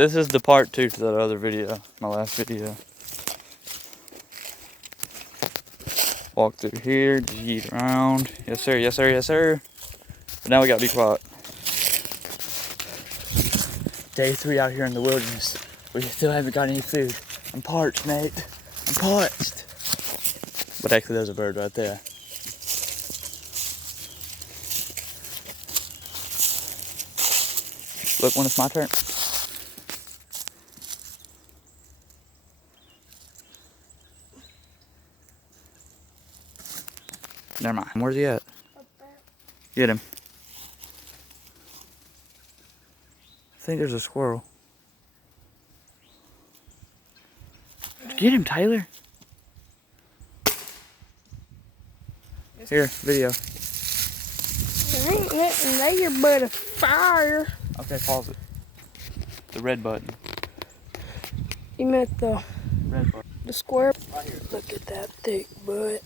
This is the part 2 to that other video, my last video. Walk through here, just yeet around. Yes sir, yes sir, yes sir. But now we gotta be quiet. Day 3 out here in the wilderness. We still haven't got any food. I'm parched, mate. I'm parched. But actually there's a bird right there. Look, when it's my turn. Never mind. Where's he at? Up there. Get him. I think there's a squirrel. Get him, Tyler. Here, video. There ain't nothing there but a fire. Okay, pause it. The red button. You meant the Red button. square. Right here. Look at that thick butt.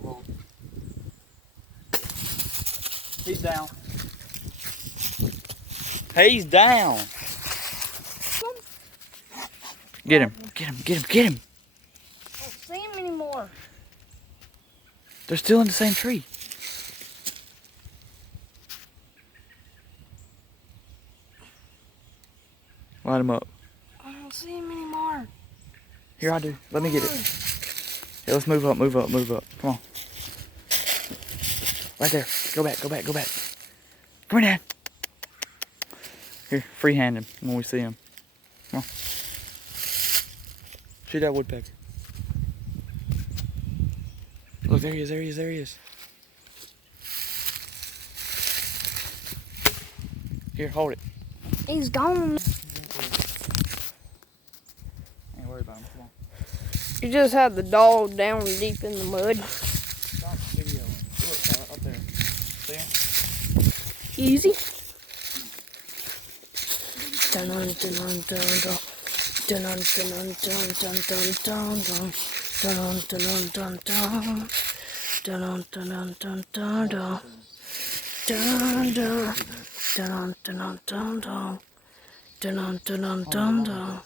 Whoa. He's down. He's down. Get him. Get him. Get him. Get him. I don't see him anymore. They're still in the same tree. Light him up. I don't see him anymore. Here, I do. Let me get it. Yeah, let's move up, move up, move up. Come on. Right there. Go back, go back, go back. Come here, Dad. Here, freehand him when we see him. Come on. Shoot that woodpecker. Look, there he is, there he is, there he is. Here, hold it. He's gone. Ain't worry about him, come on. You just had the dog down deep in the mud. Stop videoing. Look, up there. See him? Easy. Dun dun dun dun dun. Dun dun dun dun dun dun dun. Dun dun dun dun. Dun dun dun dun dun. Dun dun. Dun dun dun dun. Dun dun dun dun.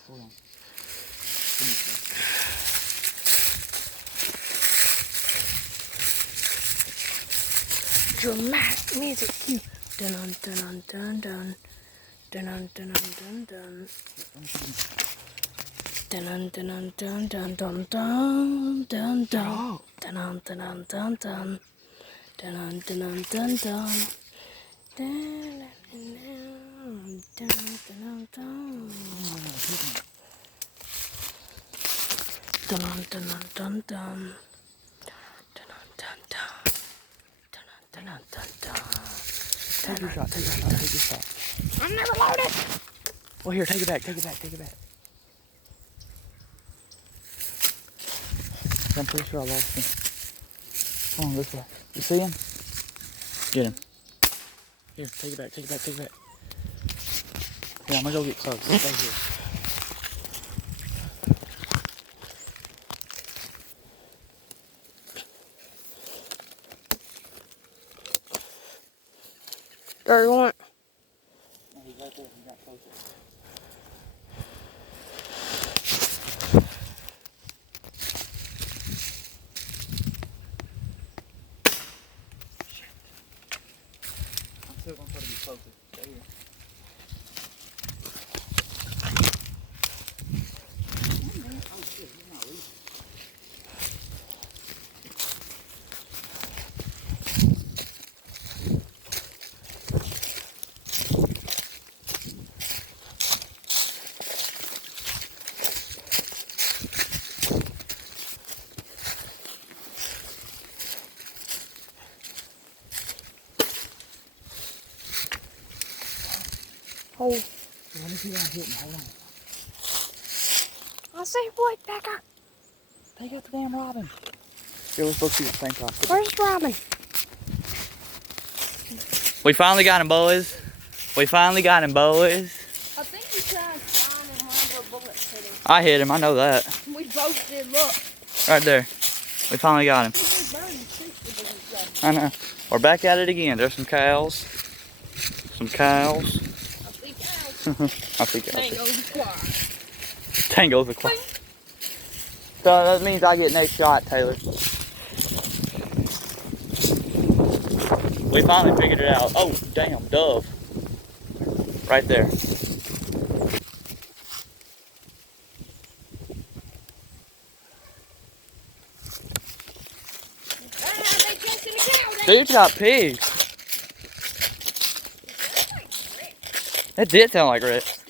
Dramatic music cue. Dun dun dun dun. Dun dun dun dun. Dun dun dun dun dun dun dun dun. Dun dun dun dun. Dun dun dun dun. Dun dun dun. Dun dun dun dun. Take your shot, take your shot, take your shot. I'm never loaded. Well, here, take it back, take it back, take it back. I'm pretty sure I lost him. Come on, this way. You see him? Get him. Here, take it back, take it back, take it back. Here, I'm gonna go get close. Stay here. Dirty one. No, he's right there. He got closer. I'm still gonna try to get closer. Stay here. Oh shit, he's not leaving. Hold. Let me see where I'm hitting. Hold on. I see woodpecker. Take out the damn robin. Here, let's both shoot at the same time. Where's Robin? We finally got him, boys. We finally got him, boys. I think he tried flying and one of our bullets hit him. I hit him, I know that. We both did, look. Right there. We finally got him. He's burning too. I know. We're back at it again. There's some cows. Some cows. I see cows. Tango's a choir. So that means I get next shot, Taylor. We finally figured it out. Oh, damn, dove. Right there. Dude's got pigs. It did sound like Rex.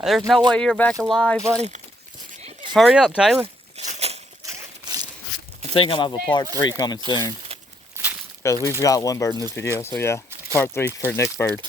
There's no way you're back alive, buddy. Hurry up, Taylor. I think I'm gonna have a part 3 coming soon. Because we've got one bird in this video, so yeah. Part 3 for the next bird.